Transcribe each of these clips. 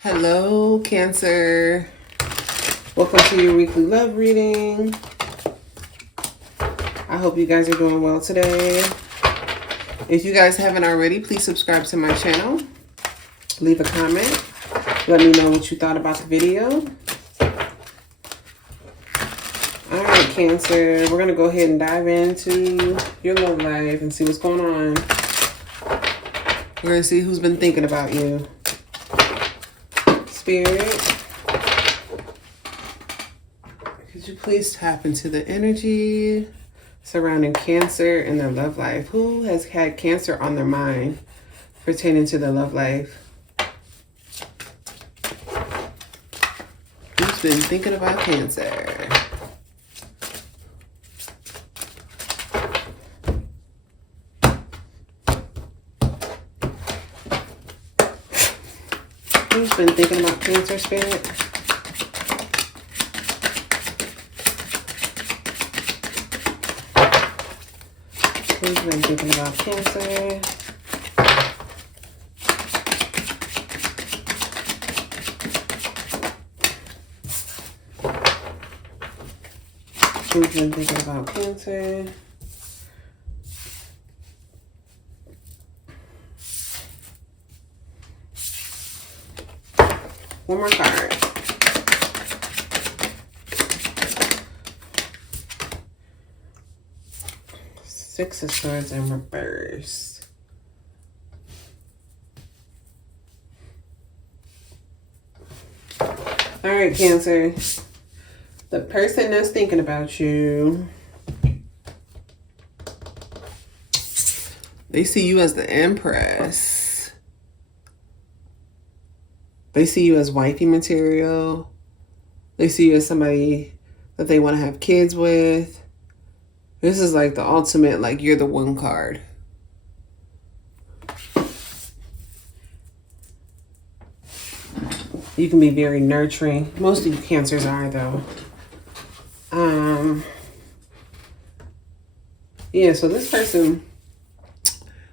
Hello, Cancer. Welcome to your weekly love reading. I hope you guys are doing well today. If you guys haven't already, please subscribe to my channel. Leave a comment. Let me know what you thought about the video. All right, Cancer. We're going to go ahead and dive into your love life and see what's going on. We're going to see who's been thinking about you. Spirit, could you please tap into the energy surrounding Cancer and their love life? Who has had Cancer on their mind pertaining to their love life? Who's been thinking about Cancer? Who's been thinking about Cancer, Spirit? Who's been thinking about Cancer? Who's been thinking about Cancer? One more card. Six of Swords in reverse. All right, Cancer. The person that's thinking about you, they see you as the Empress. They see you as wifey material. They see you as somebody that they want to have kids with. This is like the ultimate, like you're the one card. You can be very nurturing. Most of you Cancers are, though. Yeah, so this person,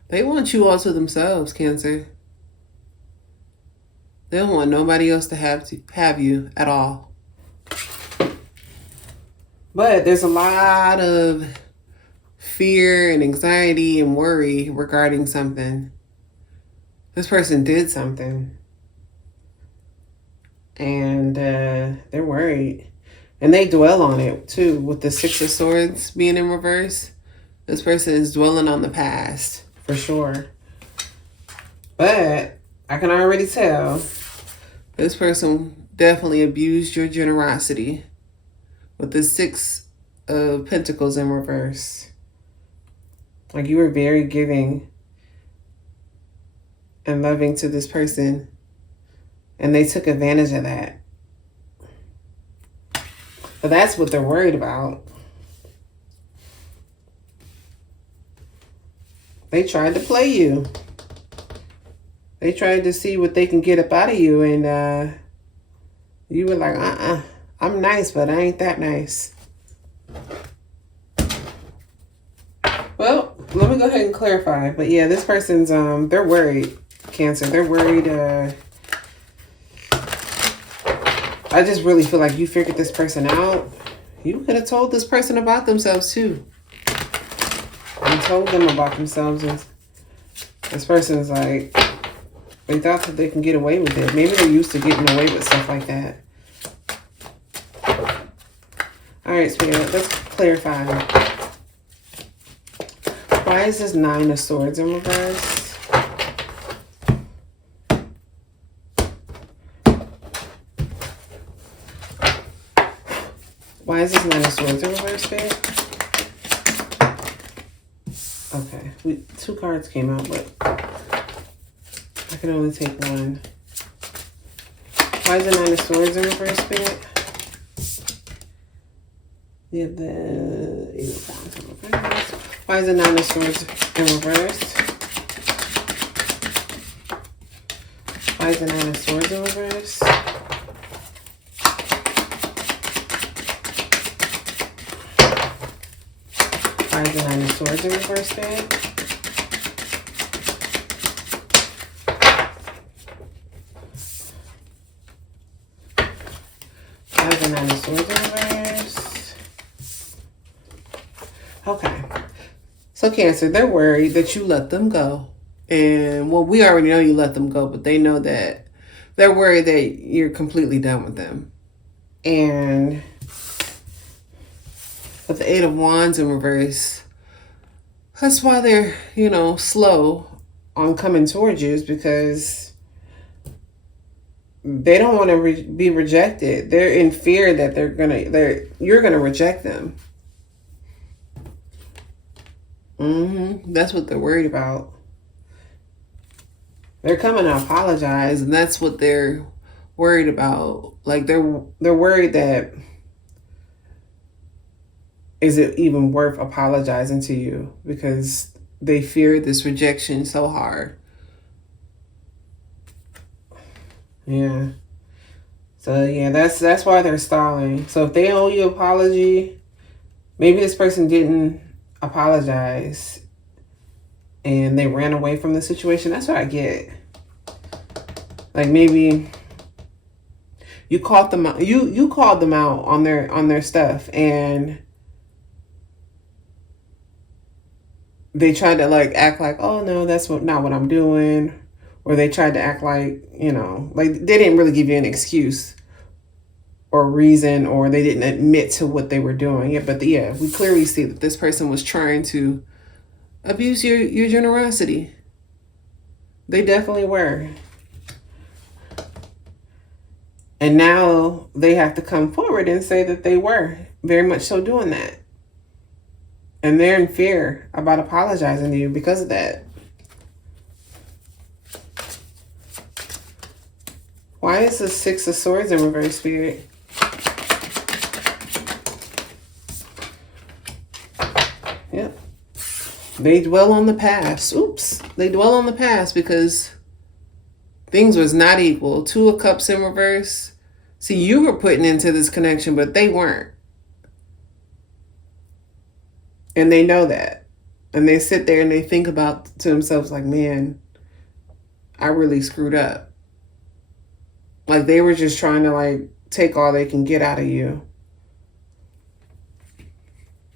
they want you all to themselves, Cancer. They don't want nobody else to have you at all. But there's a lot of fear and anxiety and worry regarding something. This person did something. And they're worried. And they dwell on it too. With the Six of Swords being in reverse, this person is dwelling on the past for sure. But I can already tell this person definitely abused your generosity with the Six of Pentacles in reverse. Like you were very giving and loving to this person, and they took advantage of that. But that's what they're worried about. They tried to play you. They tried to see what they can get up out of you, and you were like, I'm nice, but I ain't that nice. Well, let me go ahead and clarify. But yeah, this person's, they're worried, Cancer. They're worried. I just really feel like you figured this person out. You could have told this person about themselves too. And told them about themselves. And this person's like, they thought that they can get away with it. Maybe they're used to getting away with stuff like that. All right, Spirit, let's clarify. Why is this Nine of Swords in reverse? Why is this Nine of Swords in reverse, Spirit? Okay, two cards came out, but I can only take one. Why is the Nine of Swords in reverse, Spirit? You have the Eight of Wands in reverse. Why is the Nine of Swords in reverse? Why is the Nine of Swords in reverse? Why is the Nine of Swords in reverse, Spirit? the Nine of Swords in reverse. Okay. So Cancer, they're worried that you let them go. And, well, we already know you let them go, but they know that they're worried that you're completely done with them. And with the Eight of Wands in reverse, that's why they're, you know, slow on coming towards you, is because they don't want to be rejected. They're in fear that you're gonna reject them. That's what they're worried about. They're coming to apologize, and that's what they're worried about. Like, they're worried that, is it even worth apologizing to you, because they fear this rejection so hard. Yeah. So yeah, that's why they're stalling. So if they owe you an apology, maybe this person didn't apologize and they ran away from the situation. That's what I get. Like, maybe you called them out. You called them out on their stuff, and they tried to like act like, oh no, that's not what I'm doing. Or they tried to act like, you know, like they didn't really give you an excuse or reason, or they didn't admit to what they were doing. Yeah, but yeah, we clearly see that this person was trying to abuse your generosity. They definitely were. And now they have to come forward and say that they were very much so doing that. And they're in fear about apologizing to you because of that. Why is the Six of Swords in reverse, Spirit? Yep. They dwell on the past. Oops. They dwell on the past because things was not equal. Two of Cups in reverse. See, you were putting into this connection, but they weren't. And they know that. And they sit there and they think about to themselves like, man, I really screwed up. Like, they were just trying to like take all they can get out of you.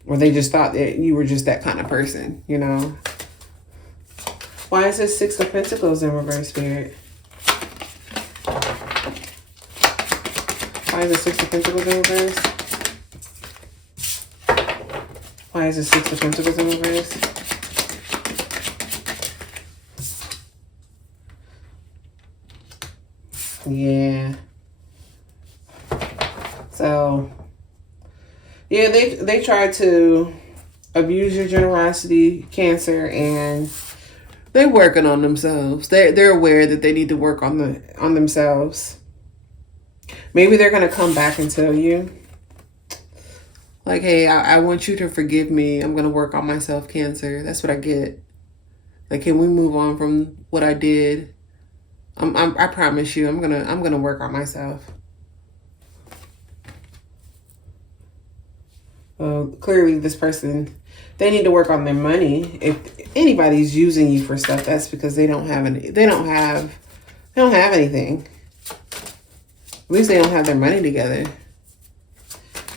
Or they just thought that you were just that kind of person, you know? Why is this Six of Pentacles in reverse, Spirit? Why is the Six of Pentacles in reverse? Why is the Six of Pentacles in reverse? Yeah. So, yeah, they tried to abuse your generosity, Cancer, and they're working on themselves. They're aware that they need to work on themselves. Maybe they're gonna come back and tell you, like, hey, I want you to forgive me. I'm gonna work on myself, Cancer. That's what I get. Like, can we move on from what I did? I promise you, I'm gonna work on myself. Clearly, this person, they need to work on their money. If anybody's using you for stuff, that's because they don't have any. They don't have anything. At least they don't have their money together.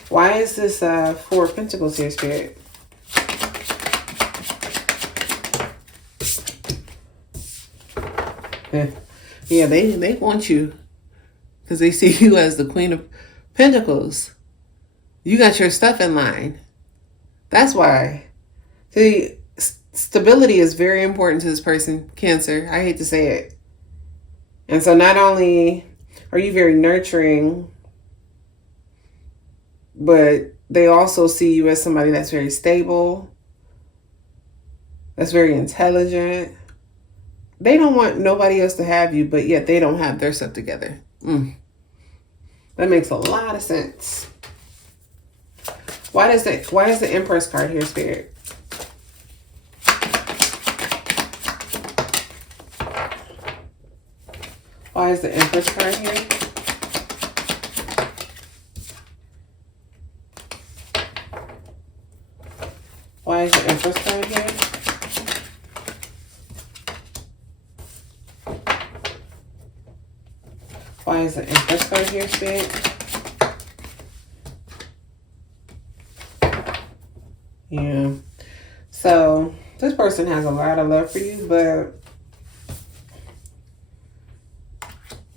Why is this Four of Pentacles here, Spirit? Yeah, they want you because they see you as the Queen of Pentacles. You got your stuff in line. That's why. See, stability is very important to this person, Cancer. I hate to say it. And so not only are you very nurturing, but they also see you as somebody that's very stable, that's very intelligent. They don't want nobody else to have you, but yet they don't have their stuff together. That makes a lot of sense. Why is the Empress card here, Spirit? Why is the Empress card here? Why is the Empress card here? Why is the Empress card here, Spirit? Yeah. So this person has a lot of love for you, but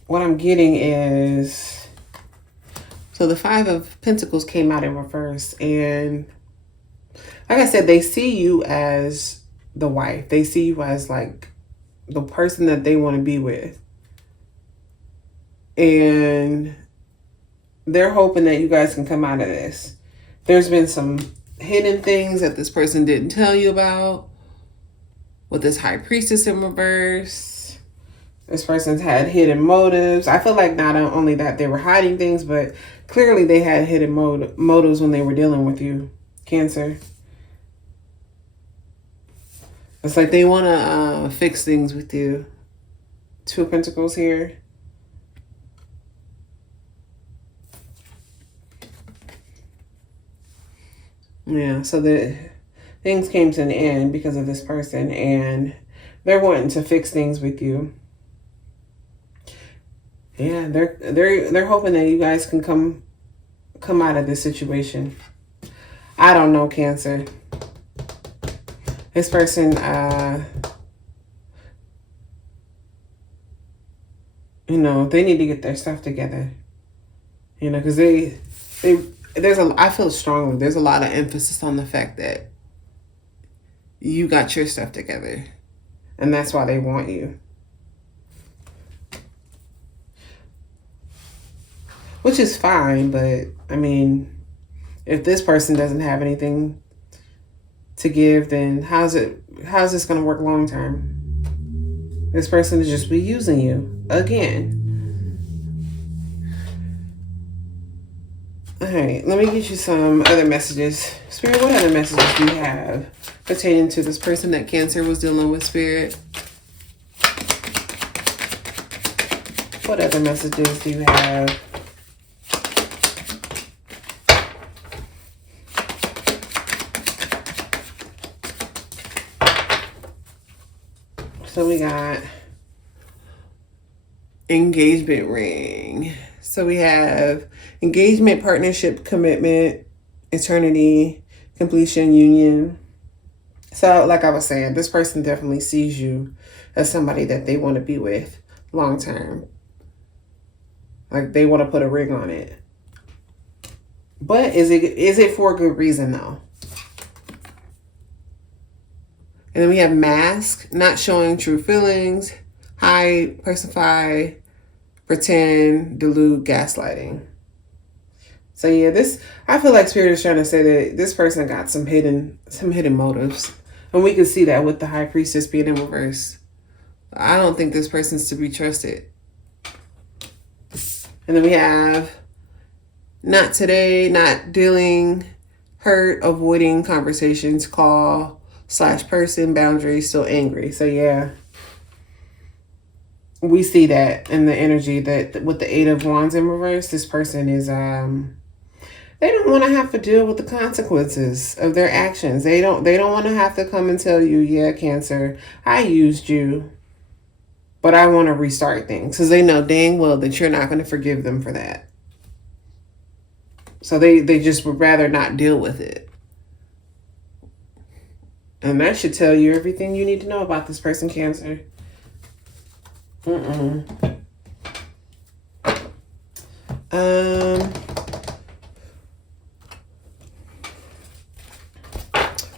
what I'm getting is, so the Five of Pentacles came out in reverse, and like I said, they see you as the wife. They see you as like the person that they want to be with. And they're hoping that you guys can come out of this. There's been some hidden things that this person didn't tell you about with this High Priestess in reverse. This person's had hidden motives. I feel like not only that they were hiding things, but clearly they had hidden motives when they were dealing with you, Cancer. It's like they want to fix things with you. Two of Pentacles here. Yeah, so the things came to an end because of this person, and they're wanting to fix things with you. Yeah, they're hoping that you guys can come out of this situation. I don't know, Cancer. This person, you know, they need to get their stuff together. You know, because I feel strongly, there's a lot of emphasis on the fact that you got your stuff together. And that's why they want you. Which is fine, but I mean, if this person doesn't have anything to give, then how's this going to work long term? This person is just be using you again. All right, let me get you some other messages. Spirit, what other messages do you have pertaining to this person that Cancer was dealing with, Spirit? What other messages do you have? So we got engagement ring. So we have engagement, partnership, commitment, eternity, completion, union. So like I was saying, this person definitely sees you as somebody that they want to be with long term. Like they want to put a ring on it. But is it for a good reason though? And then we have mask, not showing true feelings, hide, personify, pretend, delude, gaslighting. So yeah, I feel like Spirit is trying to say that this person got some hidden motives. And we can see that with the High Priestess being in reverse. I don't think this person's to be trusted. And then we have not today, not dealing, hurt, avoiding conversations, call, /person, boundaries, still angry. So yeah, we see that in the energy that with the Eight of Wands in reverse, this person is, they don't want to have to deal with the consequences of their actions. They don't want to have to come and tell you, yeah, Cancer, I used you, but I want to restart things. Because they know dang well that you're not going to forgive them for that. So they just would rather not deal with it. And that should tell you everything you need to know about this person, Cancer.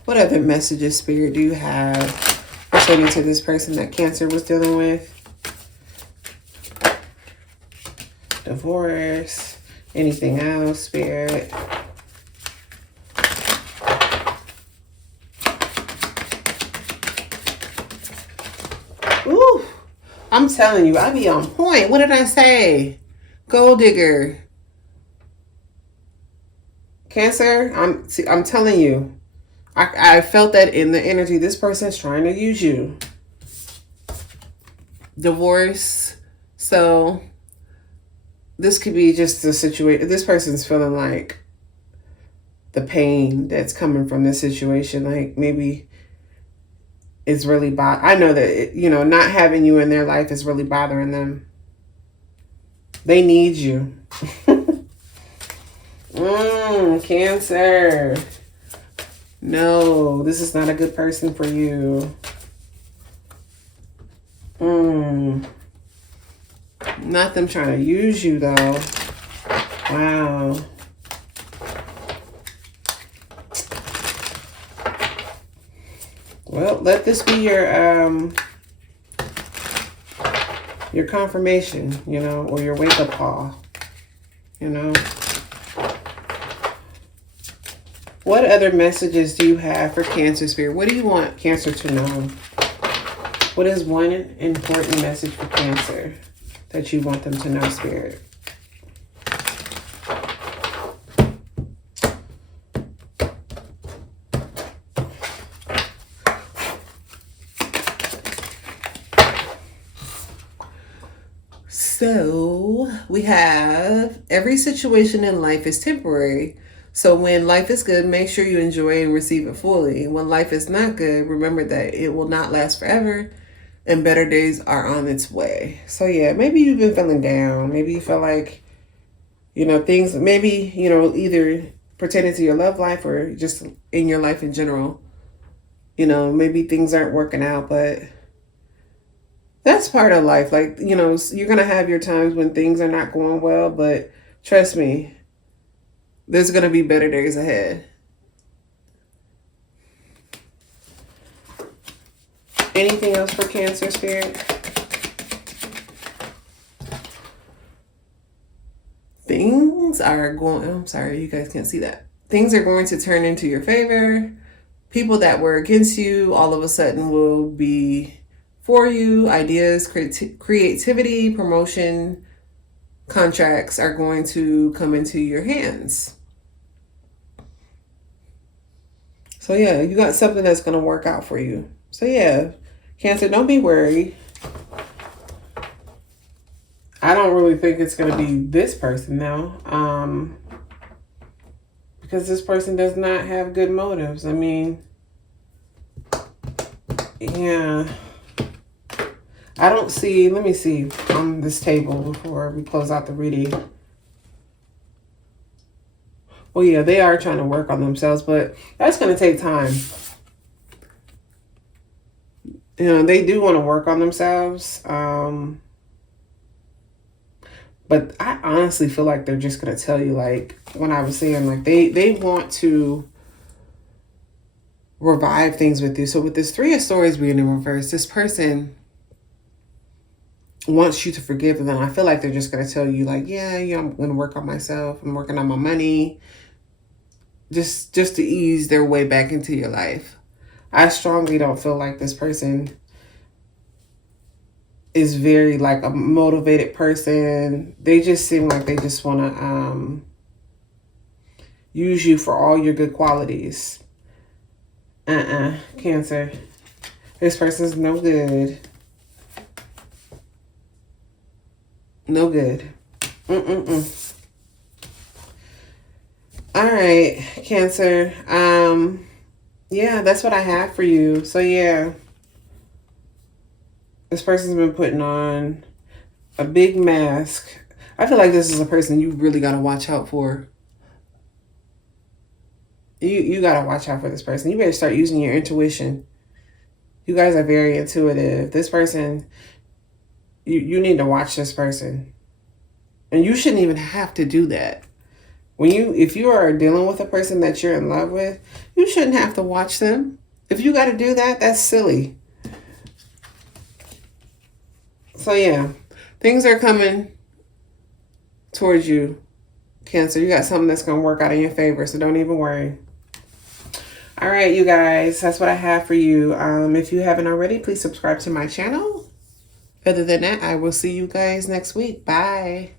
What other messages, Spirit, do you have pertaining to this person that Cancer was dealing with? Divorce, anything else, Spirit? Ooh, I'm telling you, I be on point. What did I say? Gold digger. Cancer, I'm telling you. I felt that in the energy. This person's trying to use you. Divorce. So this could be just a situation. This person's feeling like the pain that's coming from this situation. Like maybe it's really I know that, not having you in their life is really bothering them. They need you. Cancer. No, this is not a good person for you. Not them trying to use you, though. Wow. Well, let this be your confirmation, you know, or your wake-up call, you know. What other messages do you have for Cancer Spirit? What do you want Cancer to know? What is one important message for Cancer that you want them to know, Spirit? So we have every situation in life is temporary. So when life is good, make sure you enjoy and receive it fully. When life is not good, remember that it will not last forever and better days are on its way. So yeah, maybe you've been feeling down. Maybe you feel like, you know, things, maybe, you know, either pertaining to your love life or just in your life in general. You know, maybe things aren't working out, but that's part of life. Like, you know, you're going to have your times when things are not going well, but trust me, there's going to be better days ahead. Anything else for Cancer Spirit? Things are going, I'm sorry, you guys can't see that. Things are going to turn into your favor. People that were against you all of a sudden will be for you. Ideas, creativity, promotion, contracts are going to come into your hands. So yeah, you got something that's going to work out for you. So yeah, Cancer, don't be worried. I don't really think it's going to be this person now. Because this person does not have good motives. I mean, yeah. I don't see, let me see on this table before we close out the reading. Well, yeah, they are trying to work on themselves, but that's going to take time. You know, they do want to work on themselves. But I honestly feel like they're just going to tell you, like, when I was saying, like, they want to revive things with you. So with this Three of Swords being in reverse, this person wants you to forgive them. I feel like they're just going to tell you, like, yeah, I'm going to work on myself. I'm working on my money. Just to ease their way back into your life. I strongly don't feel like this person is very like a motivated person. They just seem like they just want to use you for all your good qualities. Cancer. This person's no good. No good. All right, Cancer. Yeah, that's what I have for you. So yeah. This person's been putting on a big mask. I feel like this is a person you really got to watch out for. You got to watch out for this person. You better start using your intuition. You guys are very intuitive. This person, you need to watch this person. And you shouldn't even have to do that. If you are dealing with a person that you're in love with, you shouldn't have to watch them. If you got to do that, that's silly. So yeah, things are coming towards you, Cancer. You got something that's going to work out in your favor, so don't even worry. All right, you guys, that's what I have for you. If you haven't already, please subscribe to my channel. Other than that, I will see you guys next week. Bye.